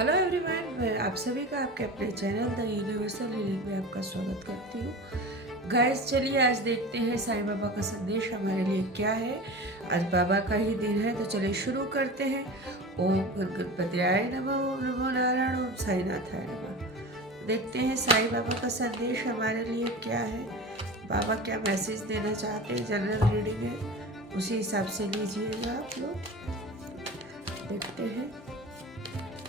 Hello everyone, मैं आप सभी का आपके अपने चैनल द यूनिवर्सल हीलिंग में आपका स्वागत करती हूँ। गाइस, चलिए आज देखते हैं साईं बाबा का संदेश हमारे लिए क्या है। आज बाबा का ही दिन है, तो चलिए शुरू करते हैं। ओम गणपतियाय नमः, ओम नमो नारायण, ओम साईनाथाय नमः। देखते हैं साईं बाबा का संदेश हमारे लिए क्या है, बाबा क्या मैसेज देना चाहते हैं। जनरल रीडिंग है, उसी हिसाब से लीजिएगा आप लोग। देखते हैं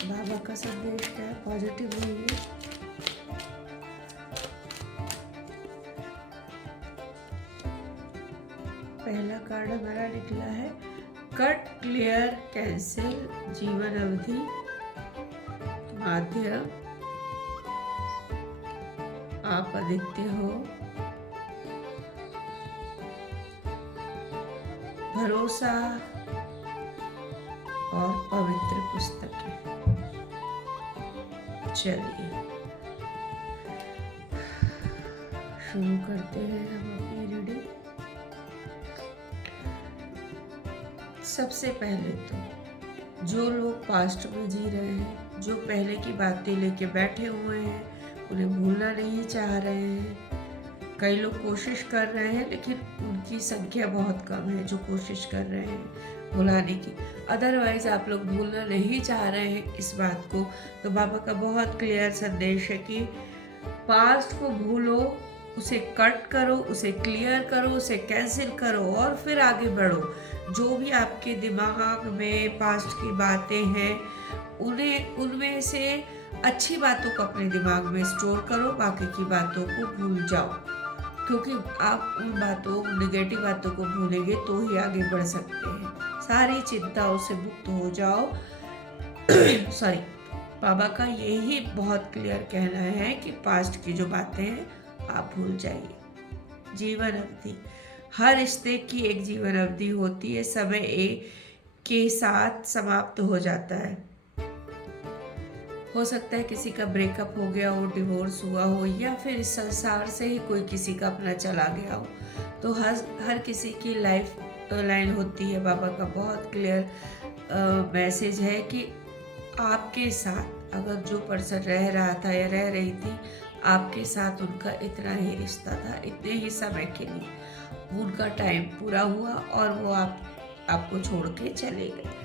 बाबा का संदेश क्या है, पॉजिटिव रहिए। पहला कार्ड हमारा निकला है कट, क्लियर, कैंसिल, जीवन अवधि, माध्यम, आप अद्वितीय हो, भरोसा और पवित्र पुस्तकें। चलिए शुरू करते हैं हम अपनी रीडिंग। सबसे पहले तो जो लोग पास्ट में जी रहे हैं, जो पहले की बातें लेके बैठे हुए हैं, उन्हें भूलना नहीं चाह रहे हैं। कई लोग कोशिश कर रहे हैं, लेकिन उनकी संख्या बहुत कम है जो कोशिश कर रहे हैं भुलाने की। अदरवाइज आप लोग भूलना नहीं चाह रहे हैं इस बात को। तो बाबा का बहुत क्लियर संदेश है कि पास्ट को भूलो, उसे कट करो, उसे क्लियर करो, उसे कैंसिल करो और फिर आगे बढ़ो। जो भी आपके दिमाग में पास्ट की बातें हैं, उनमें से अच्छी बातों को अपने दिमाग में स्टोर करो, बाकी की बातों को भूल जाओ। क्योंकि आप उन बातों, नेगेटिव बातों को भूलेंगे तो ही आगे बढ़ सकते हैं। सारी चिंताओं से मुक्त हो जाओ। सॉरी, बाबा का यही बहुत क्लियर कहना है कि पास्ट की जो बातें हैं आप भूल जाइए। जीवन अवधि, हर रिश्ते की एक जीवन अवधि होती है, समय एक के साथ समाप्त हो जाता है। हो सकता है किसी का ब्रेकअप हो गया हो, डिवोर्स हुआ हो, या फिर इस संसार से ही कोई किसी का अपना चला गया हो। तो हर किसी की लाइफ लाइन होती है। बाबा का बहुत क्लियर मैसेज है कि आपके साथ अगर जो पर्सन रह रहा था या रह रही थी, आपके साथ उनका इतना ही रिश्ता था, इतने ही समय के लिए उनका टाइम पूरा हुआ और वो आपको छोड़ के चले गए।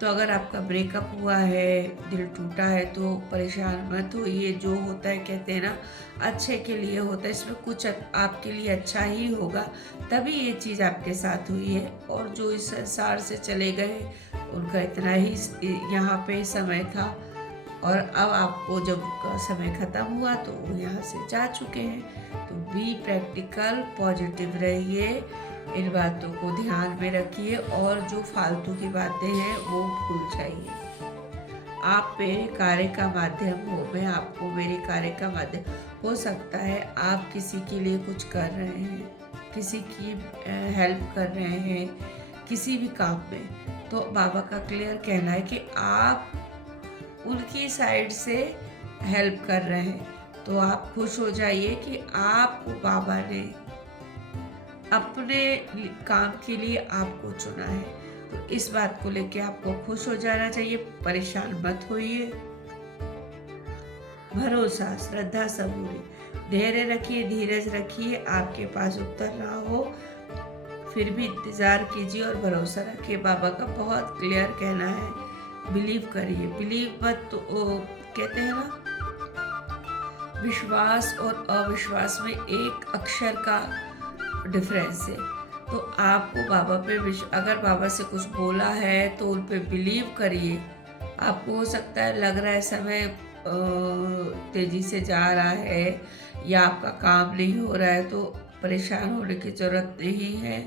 तो अगर आपका ब्रेकअप हुआ है, दिल टूटा है, तो परेशान मत होइए। जो होता है, कहते हैं ना, अच्छे के लिए होता है, इसमें कुछ आपके लिए अच्छा ही होगा, तभी ये चीज़ आपके साथ हुई है। और जो इस संसार से चले गए, उनका इतना ही यहाँ पे समय था, और अब आपको जब समय ख़त्म हुआ तो वो यहाँ से जा चुके हैं। तो बी प्रैक्टिकल, पॉजिटिव रहिए, इन बातों को ध्यान में रखिए और जो फालतू की बातें हैं वो भूल जाइए। आप मेरे कार्य का माध्यम हो, मैं आपको मेरे कार्य का माध्यम। हो सकता है आप किसी के लिए कुछ कर रहे हैं, किसी की हेल्प कर रहे हैं किसी भी काम में, तो बाबा का क्लियर कहना है कि आप उनकी साइड से हेल्प कर रहे हैं। तो आप खुश हो जाइए कि आपको बाबा ने अपने काम के लिए आपको चुना है। तो इस बात को लेके आपको खुश हो जाना चाहिए, परेशान मत होइए। भरोसा, श्रद्धा, सबूरी, धैर्य रखिए, धीरज रखिए। आपके पास उत्तर ना हो फिर भी इंतजार कीजिए और भरोसा रखिए। बाबा का बहुत क्लियर कहना है, बिलीव करिए। बिलीव मत तो कहते हैं ना, विश्वास और अविश्वास में एक अक्षर का डिफरेंस है। तो आपको बाबा पे अगर बाबा से कुछ बोला है तो उन पे बिलीव करिए। आपको हो सकता है लग रहा है समय तेजी से जा रहा है या आपका काम नहीं हो रहा है, तो परेशान होने की जरूरत नहीं है।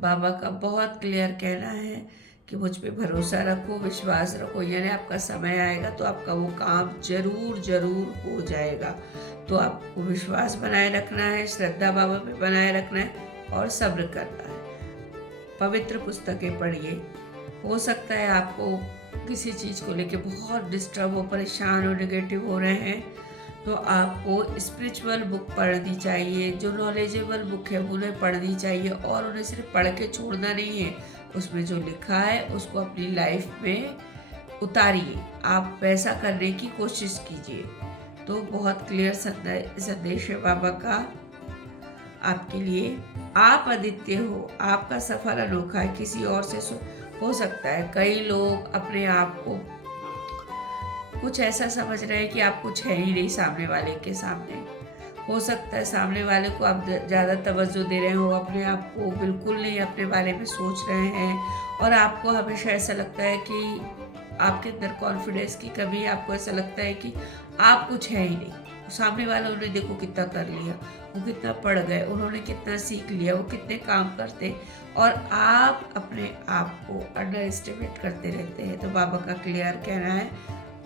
बाबा का बहुत क्लियर कहना है कि मुझ पे भरोसा रखो, विश्वास रखो, यानी आपका समय आएगा तो आपका वो काम जरूर जरूर हो जाएगा। तो आपको विश्वास बनाए रखना है, श्रद्धा बाबा पे बनाए रखना है और सब्र करना है। पवित्र पुस्तकें पढ़िए। हो सकता है आपको किसी चीज़ को लेके बहुत डिस्टर्ब हो, परेशान हो, नेगेटिव हो रहे हैं, तो आपको स्पिरिचुअल बुक पढ़नी चाहिए। जो नॉलेजेबल बुक है उन्हें पढ़नी चाहिए, और उन्हें सिर्फ पढ़ के छोड़ना नहीं है, उसमें जो लिखा है उसको अपनी लाइफ में उतारिए, आप वैसा करने की कोशिश कीजिए। तो बहुत क्लियर संदेश है बाबा का आपके लिए। आप अद्वितीय हो, आपका सफर अनोखा है, किसी और से हो सकता है। कई लोग अपने आप को कुछ ऐसा समझ रहे हैं कि आप कुछ है ही नहीं सामने वाले के सामने। हो सकता है सामने वाले को आप ज़्यादा तवज्जो दे रहे हो, अपने आप को बिल्कुल नहीं अपने बारे में सोच रहे हैं, और आपको हमेशा ऐसा लगता है कि आपके अंदर कॉन्फिडेंस की कमी है। आपको ऐसा लगता है कि आप कुछ है ही नहीं। सामने वालों ने देखो कितना कर लिया, वो कितना पढ़ गए, उन्होंने कितना सीख लिया, वो कितने काम करते, और आप अपने आप को अंडर एस्टिमेट करते रहते हैं। तो बाबा का क्लियर कहना है,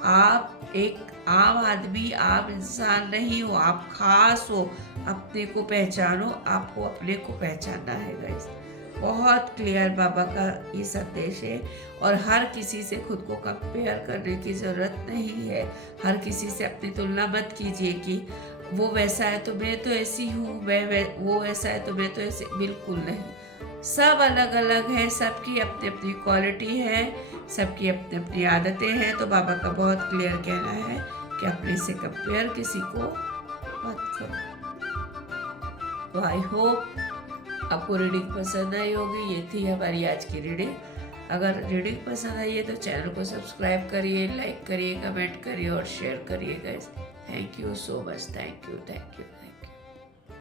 आप एक आम आदमी, आम इंसान नहीं हो, आप खास हो। अपने को पहचानो, आपको अपने को पहचानना है गाइस। बहुत क्लियर बाबा का ये संदेश है। और हर किसी से खुद को कंपेयर करने की ज़रूरत नहीं है। हर किसी से अपनी तुलना मत कीजिए कि वो वैसा है तो मैं तो ऐसी हूँ, वो ऐसा है तो मैं तो ऐसे, बिल्कुल नहीं। सब अलग अलग है, सबकी अपनी अपनी क्वालिटी है, सबकी अपनी अपनी आदतें हैं। तो बाबा का बहुत क्लियर कहना है कि अपने से कंपेयर किसी को मत करो। तो आई होप आपको रीडिंग पसंद आई होगी। ये थी हमारी आज की रीडिंग। अगर रीडिंग पसंद आई है तो चैनल को सब्सक्राइब करिए, लाइक करिए, कमेंट करिए और शेयर करिए guys. Thank you so much. Thank you.